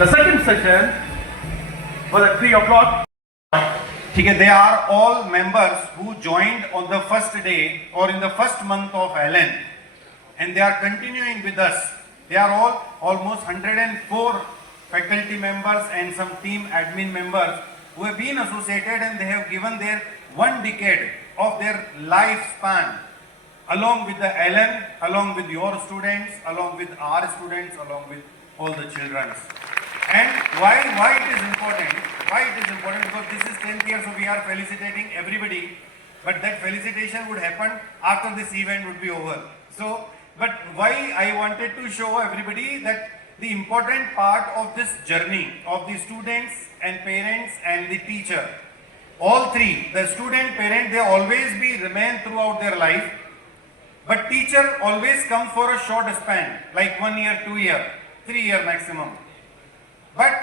The second session was at 3 o'clock. They are all members who joined on the first day or in the first month of LN, and they are continuing with us. They are all almost 104 faculty members and some team admin members who have been associated, and they have given their 1 decade of their lifespan along with the LN, along with your students, along with our students, along with all the children. And why it is important? Why it is important? Because this is 10th year, so we are felicitating everybody. But that felicitation would happen after this event would be over. So, but why I wanted to show everybody that the important part of this journey of the students and parents and the teacher, all three, the student, parent, they always remain throughout their life. But teacher always comes for a short span, like 1 year, 2 year, 3 year maximum. But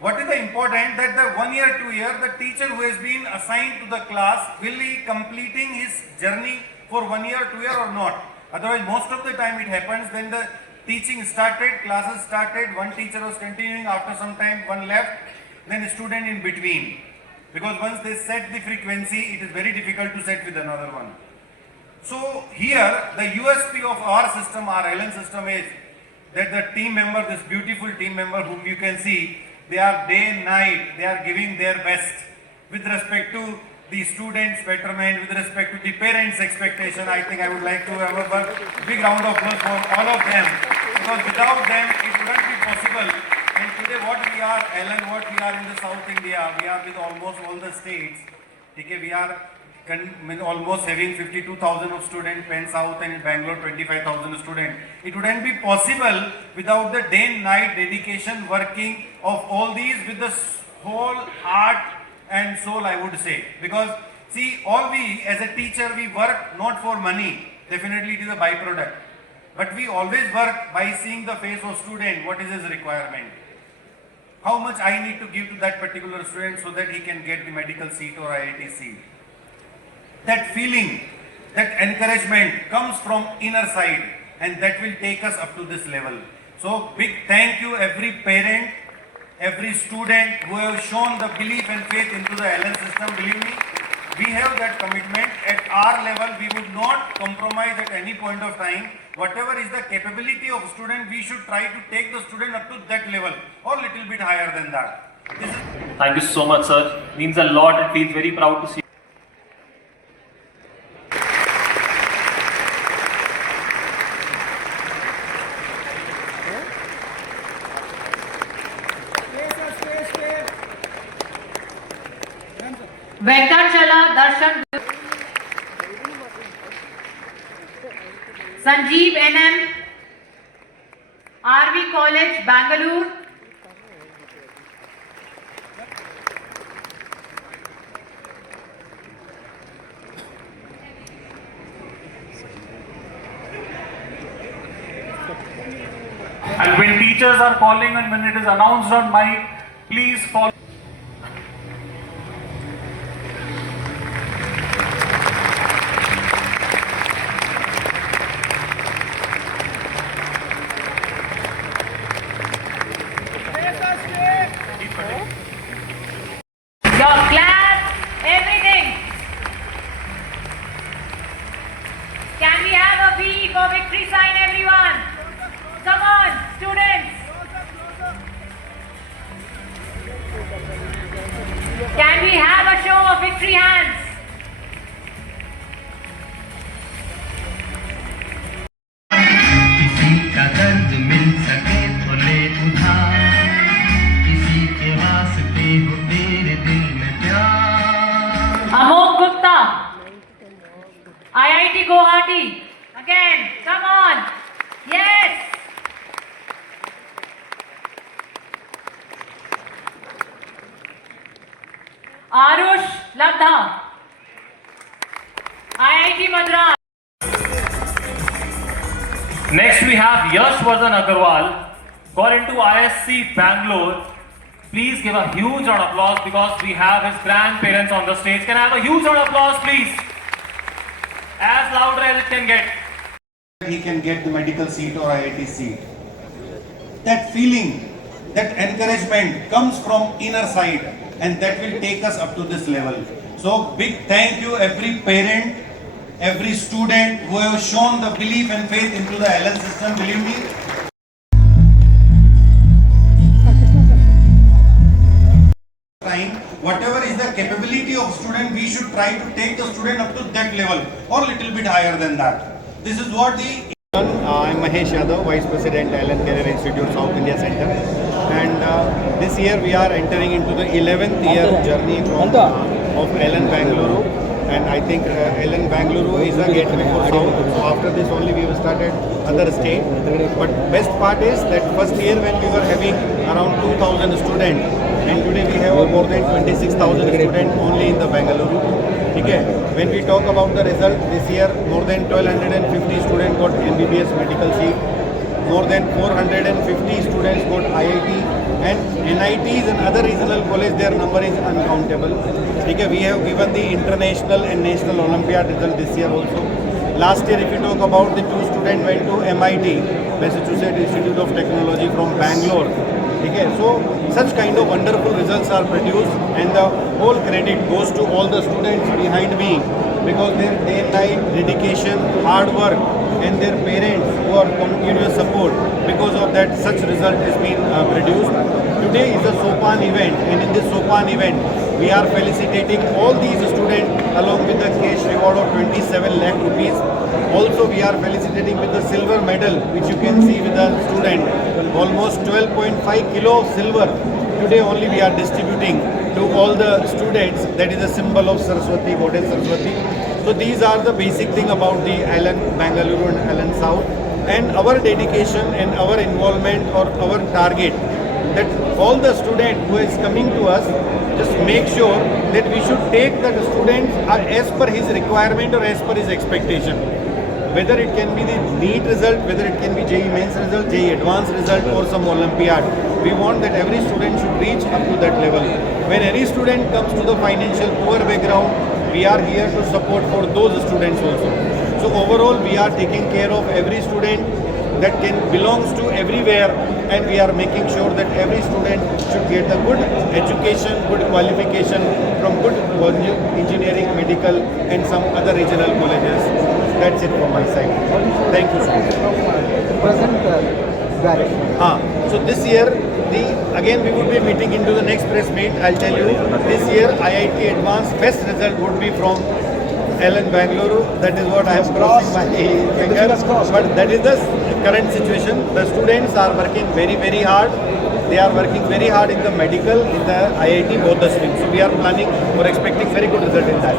what is the important that the 1 year, 2 year, the teacher who has been assigned to the class, will he completing his journey for 1 year, 2 year or not? Otherwise, most of the time it happens when the teaching started, classes started, one teacher was continuing, after some time one left, then a student in between. Because once they set the frequency, it is very difficult to set with another one. So here, the USP of our system, our LN system is that the team member, this beautiful team member whom you can see, they are day and night, they are giving their best with respect to the students' betterment, with respect to the parents' expectation. I think I would like to have a big round of applause for all of them, because without them it wouldn't be possible. And today what we are, LN, what we are in the South India, we are with almost all the states. We are almost having 52,000 of students, Penn South, and in Bangalore 25,000 students. It wouldn't be possible without the day and night dedication, working of all these with the whole heart and soul, I would say. Because see, all we as a teacher, we work not for money. Definitely it is a byproduct. But we always work by seeing the face of student, what is his requirement. How much I need to give to that particular student so that he can get the medical seat or IIT seat. That feeling, that encouragement comes from inner side, and that will take us up to this level. So big thank you every parent, every student who have shown the belief and faith into the LN system. Believe me, we have that commitment. At our level, we would not compromise at any point of time. Whatever is the capability of student, we should try to take the student up to that level or little bit higher than that. Thank you so much, sir. Means a lot. It feels very proud to see. Venkatachala Darshan, Sanjeev NM, RV College, Bangalore. And when teachers are calling and when it is announced on mic, please follow. Your class, everything. Can we have a V for victory sign, everyone? Come on, students. Can we have a show of victory hands? किसी का दर्द मिल सके तो ले उधार, किसी के वास्ते हो तेरे दिल में प्यार. Amok Gupta, IIT Guwahati. Again, come on. Yes. Arush Labdha, IIT Madras. Next, we have Yash Vardhan Agarwal, got into ISC Bangalore. Please give a huge round of applause because we have his grandparents on the stage. Can I have a huge round of applause, please? As louder as it can get. He can get the medical seat or IIT seat. That feeling, that encouragement comes from inner side, and that will take us up to this level. So big thank you every parent, every student who have shown the belief and faith into the Allen system. Believe me, time, whatever is the capability of student, we should try to take the student up to that level or little bit higher than that. This is what the I'm Mahesh Yadav, Vice President, Allen Career Institute, South India Center. And this year we are entering into the 11th year journey of Allen Bangalore. And I think Allen Bangalore is a gateway for South. So after this only we have started other state. But best part is that first year when we were having around 2,000 students, and today we have more than 26,000 students only in the Bangalore. Okay. When we talk about the result, this year more than 1,250 students got MBBS medical seat, more than 450 students got IIT, and NITs and other regional colleges, their number is uncountable. Okay. We have given the international and national Olympiad result this year also. Last year, if you talk about, the two students went to MIT, Massachusetts Institute of Technology from Bangalore. Okay, so such kind of wonderful results are produced, and the whole credit goes to all the students behind me, because their day and night dedication, hard work, and their parents who are continuous support. Because of that, such result has been produced. Today is a Sopan event, and in this Sopan event, we are felicitating all these students along with the cash reward of 27 lakh rupees. Also, we are felicitating with the silver medal, which you can see with the student, almost 12.5 kilo of silver. Today only we are distributing to all the students. That is a symbol of Saraswati, Goddess Saraswati. So these are the basic thing about the Allen Bangalore and Allen South, and our dedication and our involvement or our target, that all the student who is coming to us, just make sure that we should take that student as per his requirement or as per his expectation. Whether it can be the NEET result, whether it can be JEE Mains result, JEE Advanced result, or some Olympiad. We want that every student should reach up to that level. When any student comes to the financial poor background, we are here to support for those students also. So overall, we are taking care of every student that belongs to everywhere, and we are making sure that every student should get a good education, good qualification from good engineering, medical, and some other regional colleges. That's it from my side. Thank you, sir. So this year, again we would be meeting into the next press meet. I'll tell you, this year IIT Advanced best result would be from Allen Bangalore. That is what I have crossed my fingers. But that is the current situation. The students are working very, very hard. They are working very hard in the medical, in the IIT, both the streams. So we are planning or expecting very good result in that.